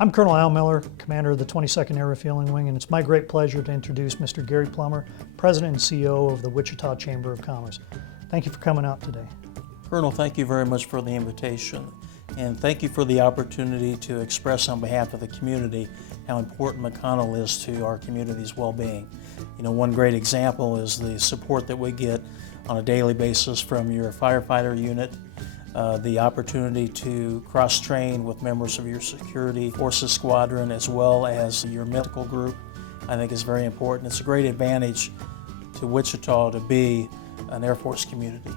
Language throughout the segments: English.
I'm Colonel Al Miller, Commander of the 22nd Air Refueling Wing, and it's my great pleasure to introduce Mr. Gary Plummer, President and CEO of the Wichita Chamber of Commerce. Thank you for coming out today. Colonel, thank you very much for the invitation, and thank you for the opportunity to express on behalf of the community how important McConnell is to our community's well-being. You know, one great example is the support that we get on a daily basis from your firefighter unit, the opportunity to cross-train with members of your security forces squadron as well as your medical group, I think is very important. It's a great advantage to Wichita to be an Air Force community.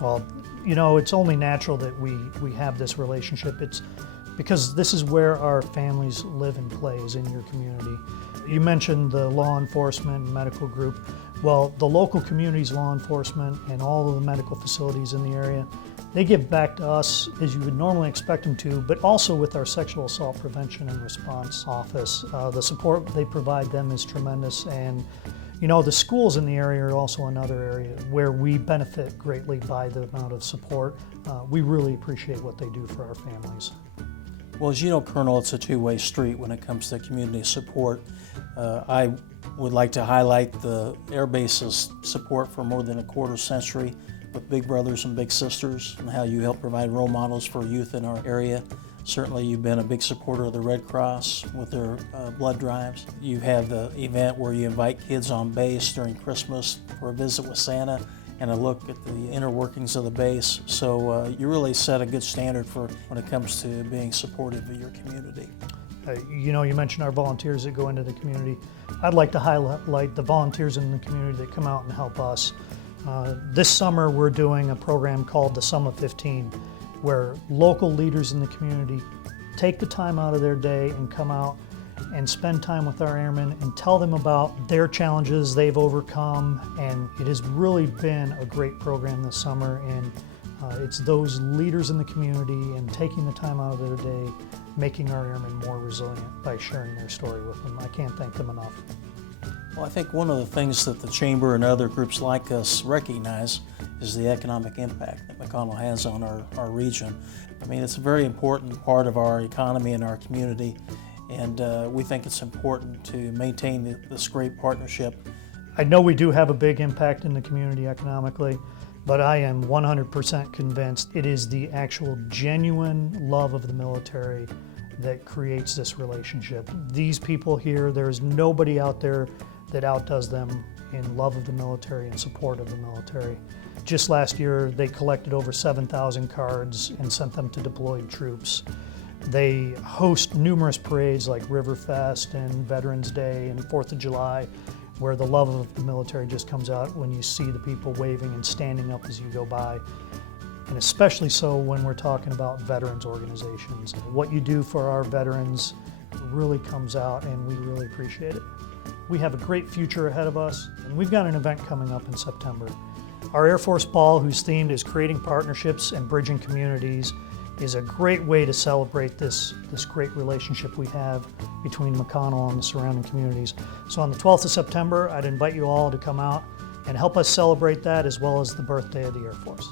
Well, you know, it's only natural that we have this relationship. It's because this is where our families live and play, is in your community. You mentioned the law enforcement and medical group. Well, the local community's law enforcement and all of the medical facilities in the area, they give back to us as you would normally expect them to, but also with our Sexual Assault Prevention and Response Office. The support they provide them is tremendous, and you know, the schools in the area are also another area where we benefit greatly by the amount of support. We really appreciate what they do for our families. Well, as you know, Colonel, it's a two-way street when it comes to community support. I would like to highlight the Air Base's support for more than a quarter century with Big Brothers and Big Sisters, and how you help provide role models for youth in our area. Certainly you've been a big supporter of the Red Cross with their blood drives. You have the event where you invite kids on base during Christmas for a visit with Santa and a look at the inner workings of the base. So you really set a good standard for when it comes to being supportive of your community. You know, you mentioned our volunteers that go into the community. I'd like to highlight the volunteers in the community that come out and help us. This summer we're doing a program called the Sum of 15, where local leaders in the community take the time out of their day and come out and spend time with our airmen and tell them about their challenges they've overcome. And it has really been a great program this summer, and it's those leaders in the community and taking the time out of their day, making our airmen more resilient by sharing their story with them. I can't thank them enough. Well, I think one of the things that the Chamber and other groups like us recognize is the economic impact that McConnell has on our region. I mean, it's a very important part of our economy and our community, and we think it's important to maintain this great partnership. I know we do have a big impact in the community economically, but I am 100% convinced it is the actual genuine love of the military that creates this relationship. These people here, there's nobody out there that outdoes them in love of the military and support of the military. Just last year, they collected over 7,000 cards and sent them to deployed troops. They host numerous parades like Riverfest and Veterans Day and 4th of July, where the love of the military just comes out when you see the people waving and standing up as you go by. And especially so when we're talking about veterans organizations. What you do for our veterans really comes out, and we really appreciate it. We have a great future ahead of us, and we've got an event coming up in September. Our Air Force Ball, whose theme is creating partnerships and bridging communities, is a great way to celebrate this great relationship we have between McConnell and the surrounding communities. So on the 12th of September, I'd invite you all to come out and help us celebrate that, as well as the birthday of the Air Force.